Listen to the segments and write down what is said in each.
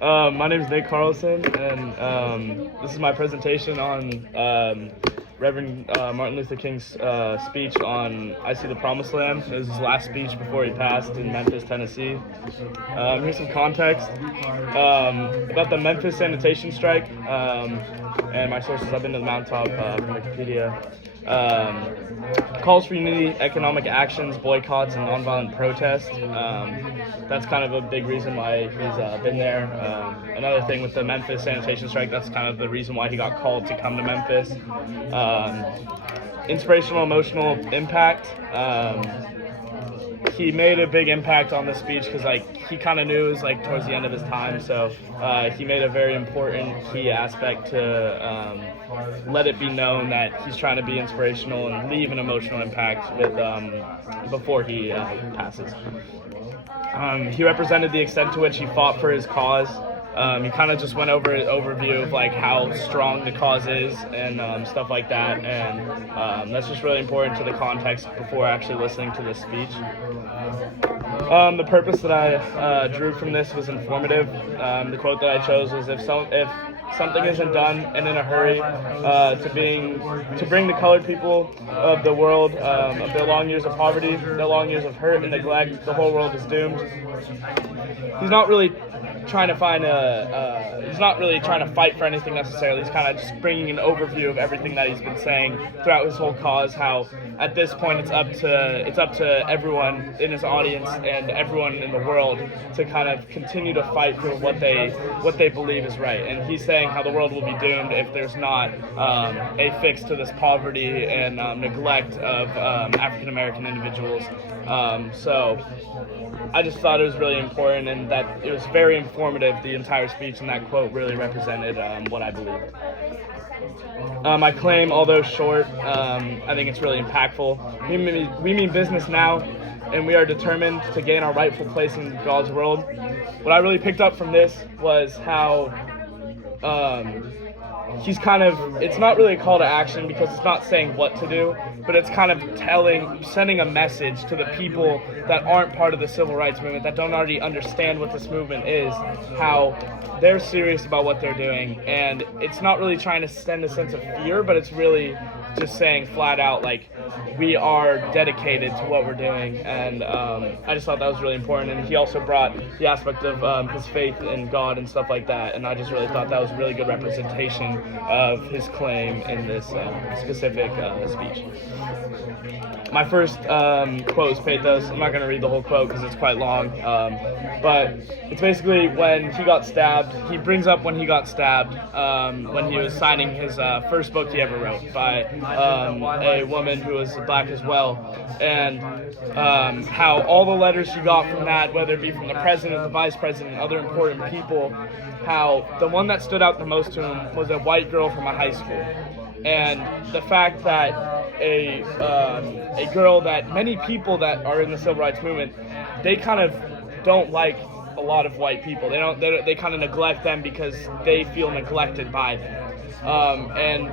My name is Nate Carlson, and this is my presentation on Reverend Martin Luther King's speech on I See the Promised Land. It was his last speech before he passed in Memphis, Tennessee. Here's some context about the Memphis sanitation strike, and my sources. I've been to the mountaintop from Wikipedia. Calls for unity, economic actions, boycotts, and nonviolent protest. That's kind of a big reason why he's been there. Another thing with the Memphis sanitation strike, that's kind of the reason why he got called to come to Memphis. Inspirational, emotional impact. He made a big impact on the speech because he kind of knew it was towards the end of his time, so he made a very important key aspect to let it be known that he's trying to be inspirational and leave an emotional impact with before he passes. He represented the extent to which he fought for his cause. He kind of just went over an overview of how strong the cause is and stuff like that, and that's just really important to the context before actually listening to this speech. The purpose that I drew from this was informative. The quote that I chose was, if something isn't done and in a hurry to bring the colored people of the world of their long years of poverty, their long years of hurt and neglect, the whole world is doomed. He's not really trying to he's not really trying to fight for anything necessarily. He's kind of just bringing an overview of everything that he's been saying throughout his whole cause, how at this point it's up to everyone in his audience and everyone in the world to kind of continue to fight for what they believe is right. And he's saying how the world will be doomed if there's not a fix to this poverty and neglect of African American individuals. So I just thought it was really important, and that it was very informative, the entire speech, and that quote really represented what I believed. My claim, although short, I think it's really impactful. We mean business now, and we are determined to gain our rightful place in God's world. What I really picked up from this was how he's it's not really a call to action because it's not saying what to do, but it's kind of sending a message to the people that aren't part of the civil rights movement, that don't already understand what this movement is, how they're serious about what they're doing. And it's not really trying to send a sense of fear, but it's really just saying flat out, we are dedicated to what we're doing. And I just thought that was really important. And he also brought the aspect of his faith in God and stuff like that. And I just really thought that was a really good representation of his claim in this specific speech. My first quote is pathos. I'm not going to read the whole quote because it's quite long, but it's basically when he got stabbed. He brings up when he got stabbed when he was signing his first book he ever wrote by a woman who was black as well, and how all the letters he got from that, whether it be from the president, the vice president, and other important people, how the one that stood out the most to him was a white girl from a high school. And the fact that a girl that many people that are in the civil rights movement, they kind of don't like a lot of white people. They kind of neglect them because they feel neglected by them. And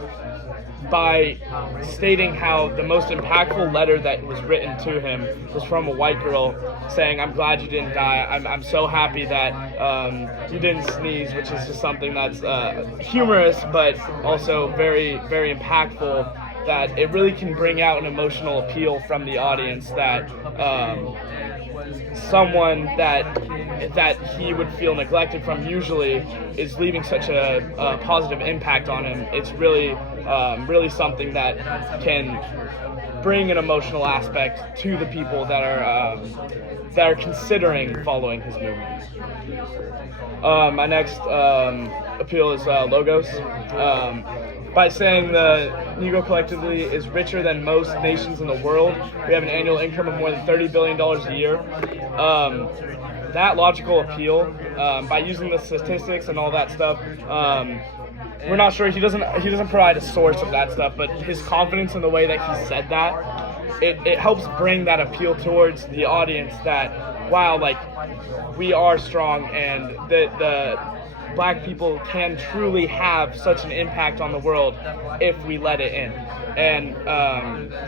by stating how the most impactful letter that was written to him was from a white girl saying, "I'm glad you didn't die. I'm so happy that you didn't sneeze," which is just something that's humorous but also very, very impactful, that it really can bring out an emotional appeal from the audience that someone that he would feel neglected from usually is leaving such a positive impact on him. It's really something that can bring an emotional aspect to the people that are considering following his movement. My next appeal is Logos. By saying the Negro collectively is richer than most nations in the world, we have an annual income of more than $30 billion a year. That logical appeal, by using the statistics and all that stuff, we're not sure. He doesn't provide a source of that stuff, but his confidence in the way that he said that, it helps bring that appeal towards the audience that, wow, we are strong, and black people can truly have such an impact on the world if we let it in. And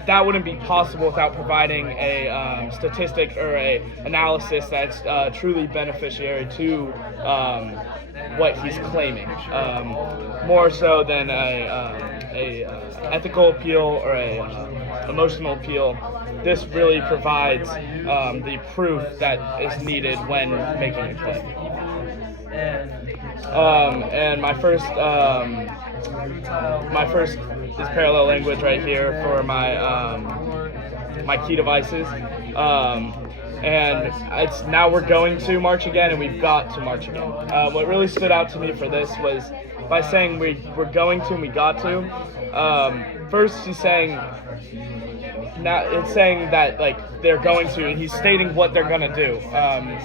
that wouldn't be possible without providing a statistic or a analysis that's truly beneficiary to what he's claiming, more so than a ethical appeal or a emotional appeal. This really provides the proof that is needed when making a claim. And my first is parallel language right here for my key devices. And it's now we're going to march again, and we've got to march again. What really stood out to me for this was by saying we're going to and we got to. First, he's saying now it's saying that like they're going to, and he's stating what they're going to do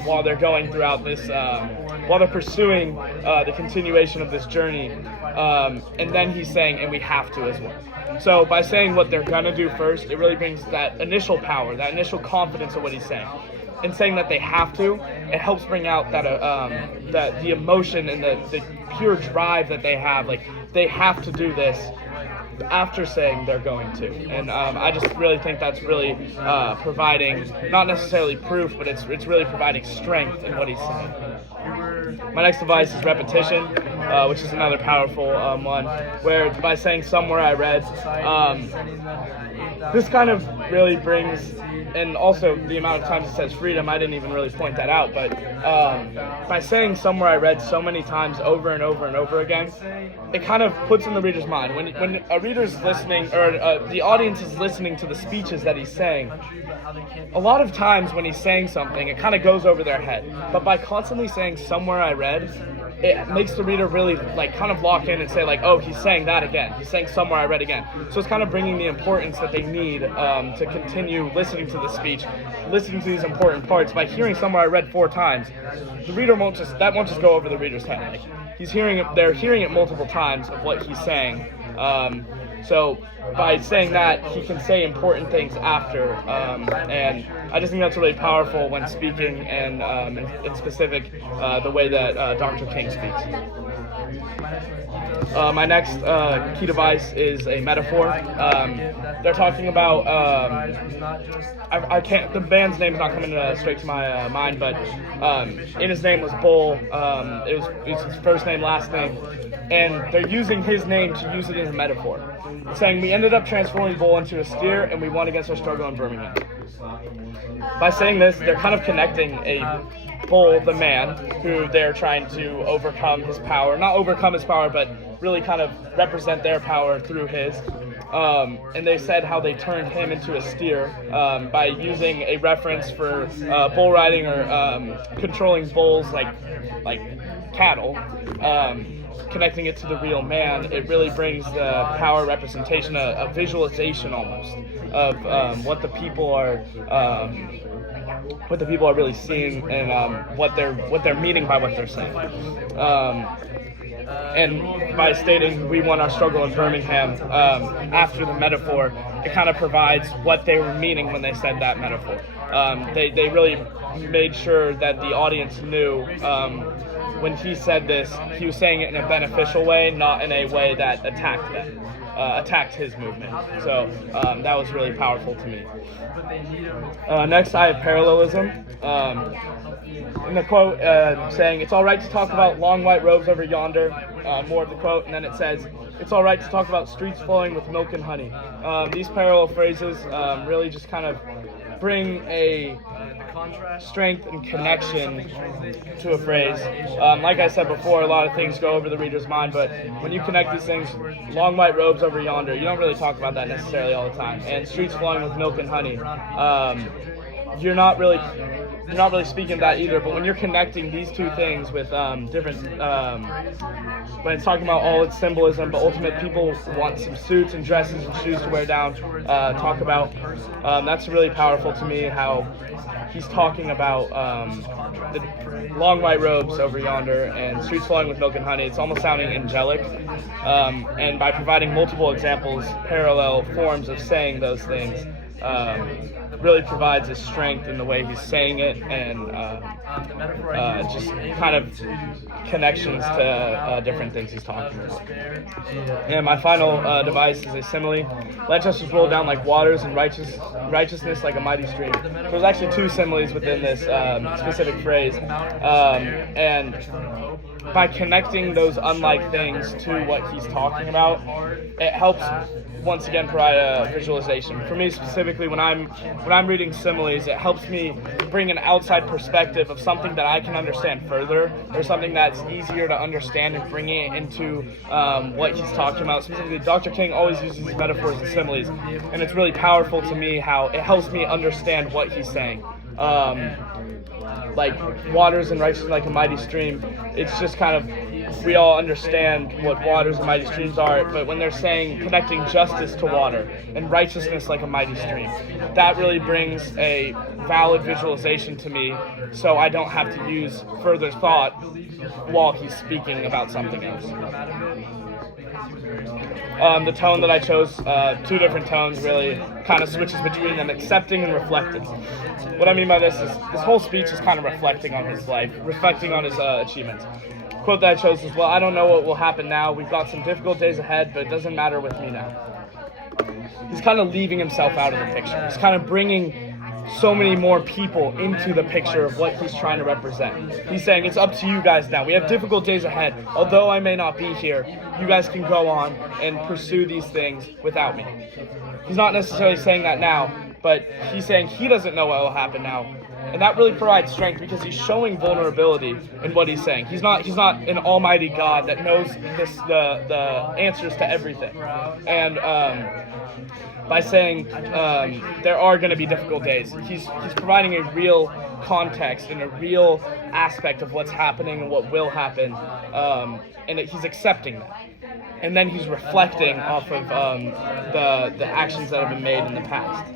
while they're going throughout this, while they're pursuing the continuation of this journey. And then he's saying, and we have to as well. So by saying what they're going to do first, it really brings that initial power, that initial confidence of what he's saying. And saying that they have to, it helps bring out that that the emotion and the pure drive that they have. Like, they have to do this after saying they're going to. And I just really think that's really providing, not necessarily proof, but it's really providing strength in what he's saying. My next device is repetition, which is another powerful one, where by saying somewhere I read, this kind of really brings, and also the amount of times it says freedom, I didn't even really point that out, but by saying somewhere I read so many times over and over and over again, it kind of puts in the reader's mind. When a reader's listening, or the audience is listening to the speeches that he's saying, a lot of times when he's saying something, it kind of goes over their head. But by constantly saying somewhere I read, it makes the reader really like kind of lock in and say like, oh, he's saying that again. He's saying somewhere I read again. So it's kind of bringing the importance that they need to continue listening to the speech, listening to these important parts. By hearing somewhere I read 4 times, the reader won't just go over the reader's head. Like, they're hearing it multiple times of what he's saying. So by saying that, he can say important things after, and I just think that's really powerful when speaking, and in specific, the way that Dr. King speaks. My next key device is a metaphor. They're talking about, I can't, the band's name is not coming straight to my mind, but in his name was Bull. It was his first name, last name, and they're using his name to use it as a metaphor. It's saying we ended up transforming Bull into a steer, and we won against our struggle in Birmingham. By saying this, they're kind of connecting a Bull, the man, who they're trying to overcome his power. Not overcome his power, but really kind of represent their power through his. And they said how they turned him into a steer by using a reference for bull riding or controlling bulls like cattle. Connecting it to the real man, it really brings the power representation, a visualization almost of what the people are really seeing, and what they're meaning by what they're saying. And by stating we won our struggle in Birmingham after the metaphor, it kind of provides what they were meaning when they said that metaphor. They really made sure that the audience knew when he said this, he was saying it in a beneficial way, not in a way that attacked them, attacked his movement. So that was really powerful to me. Next, I have parallelism. In the quote saying, it's all right to talk about long white robes over yonder, more of the quote, and then it says, it's all right to talk about streets flowing with milk and honey. These parallel phrases really just kind of bring a strength and connection to a phrase. Like I said before, a lot of things go over the reader's mind, but when you connect these things, long white robes over yonder, you don't really talk about that necessarily all the time. And streets flowing with milk and honey, you're not really speaking of that either. But when you're connecting these two things with different, when it's talking about all its symbolism, but ultimately people want some suits and dresses and shoes to wear down, talk about, that's really powerful to me, how he's talking about the long white robes over yonder and streets flowing with milk and honey. It's almost sounding angelic, and by providing multiple examples, parallel forms of saying those things, really provides a strength in the way he's saying it, and just kind of connections to different things he's talking about. And my final device is a simile. Let justice roll down like waters, and righteousness like a mighty stream. So there's actually two similes within this specific phrase, and by connecting those unlike things to what he's talking about, it helps once again provide a visualization. For me specifically, when I'm reading similes, it helps me bring an outside perspective of something that I can understand further, or something that's easier to understand, and bringing it into what he's talking about. Specifically, Dr. King always uses these metaphors and similes, and it's really powerful to me how it helps me understand what he's saying. Like waters and righteousness like a mighty stream, it's just kind of, we all understand what waters and mighty streams are, but when they're saying connecting justice to water and righteousness like a mighty stream, that really brings a valid visualization to me, so I don't have to use further thought while he's speaking about something else. The tone that I chose, two different tones, really kind of switches between them, accepting and reflecting. What I mean by this is this whole speech is kind of reflecting on his life, reflecting on his achievements. The quote that I chose is, well, I don't know what will happen now. We've got some difficult days ahead, but it doesn't matter with me now. He's kind of leaving himself out of the picture. He's kind of bringing so many more people into the picture of what he's trying to represent. He's saying, it's up to you guys now. We have difficult days ahead. Although I may not be here, you guys can go on and pursue these things without me. He's not necessarily saying that now, but he's saying he doesn't know what will happen now. And that really provides strength, because he's showing vulnerability in what he's saying. He's not an almighty God that knows the answers to everything. And by saying there are going to be difficult days, he's providing a real context and a real aspect of what's happening and what will happen, and he's accepting that. And then he's reflecting off of the actions that have been made in the past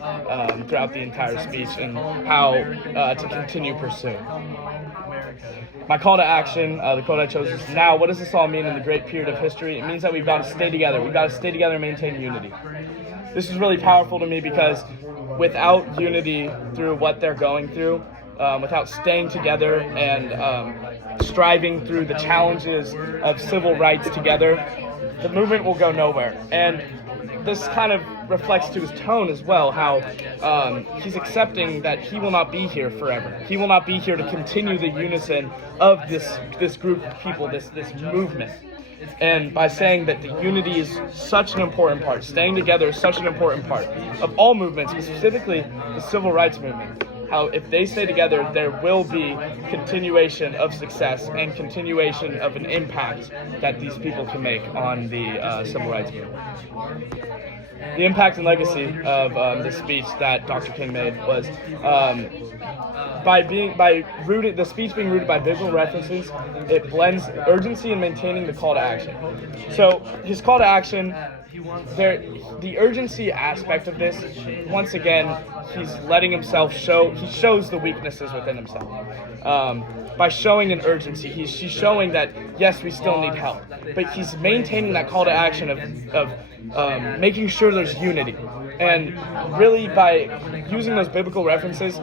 throughout the entire speech, and how to continue pursuing. My call to action, the quote I chose is, now, what does this all mean in the great period of history? It means that we've got to stay together. We've got to stay together and maintain unity. This is really powerful to me, because without unity through what they're going through, without staying together and striving through the challenges of civil rights together, the movement will go nowhere. And this kind of reflects to his tone as well, how he's accepting that he will not be here forever. He will not be here to continue the unison of this group of people, this movement. And by saying that the unity is such an important part, staying together is such an important part of all movements, but specifically the civil rights movement, how if they stay together, there will be continuation of success and continuation of an impact that these people can make on the civil rights movement. The impact and legacy of the speech that Dr. King made was the speech being rooted by biblical references. It blends urgency and maintaining the call to action. So his call to action, the urgency aspect of this, once again, he's letting himself he shows the weaknesses within himself. By showing an urgency, he's showing that, yes, we still need help, but he's maintaining that call to action of making sure there's unity. And really, by using those biblical references,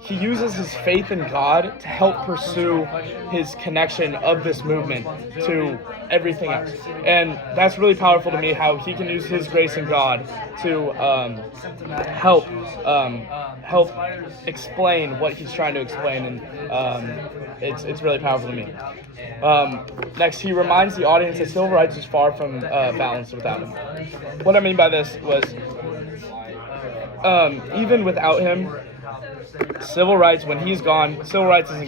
he uses his faith in God to help pursue his connection of this movement to everything else. And that's really powerful to me, how he can use his grace in God to help explain what he's trying to explain. And it's really powerful to me. Next, he reminds the audience that civil rights is far from balanced without him. What I mean by this was, even without him, civil rights, when he's gone, civil rights isn't